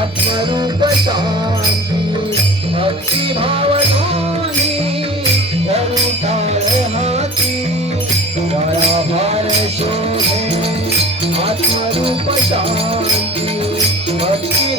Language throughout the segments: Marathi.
आत्मरूप शांती भक्ती भाव दोन्ही हाती तुम्हाला भार शोभे. आत्मरूप शांती भक्ती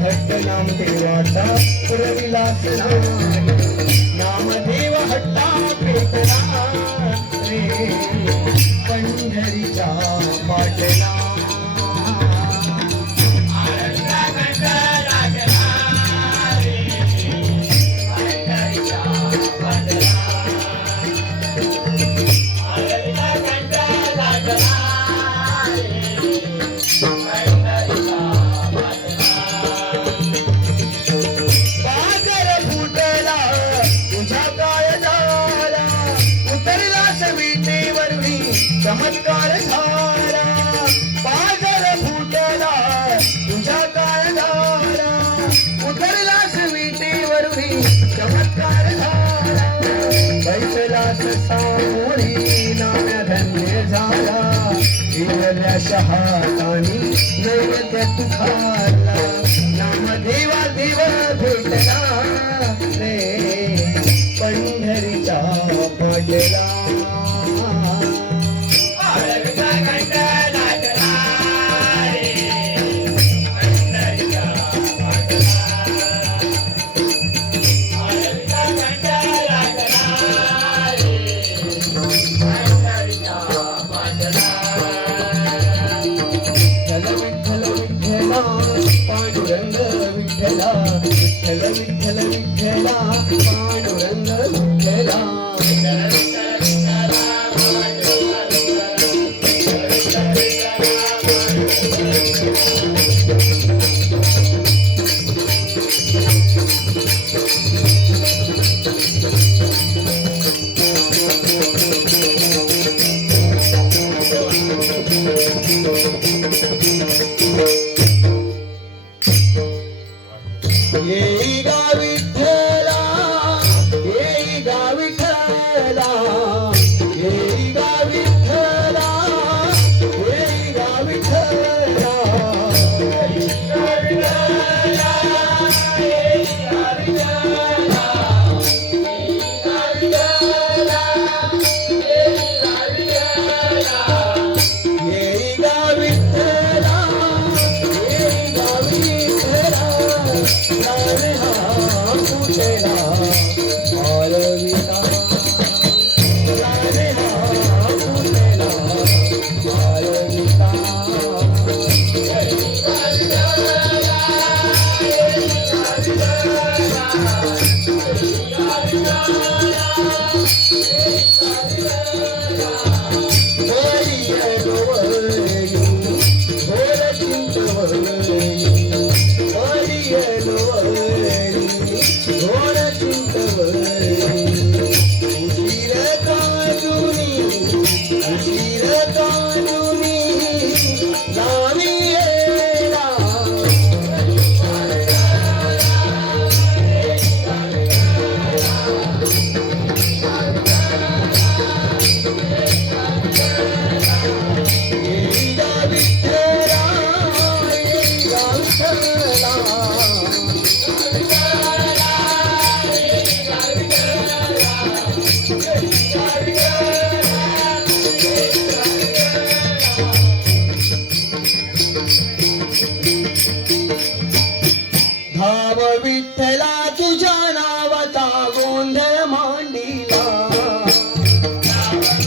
हट्ट नाम देवाचा पुरविलास नामदेव हट्टा पेटला पंढरीच्या पाटला. बसवितेवरुणी चमत्कार पागल फुटला तुझ्या काळ धारा उतरला चमत्कार बैसलास सामोरी धन्य झाला. शहातानी नैवत्य तुखाला नाम देवा देव भेटला. रे पंढरीचा पाटला. khela khela khela khela paanuranga khela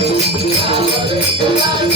Rama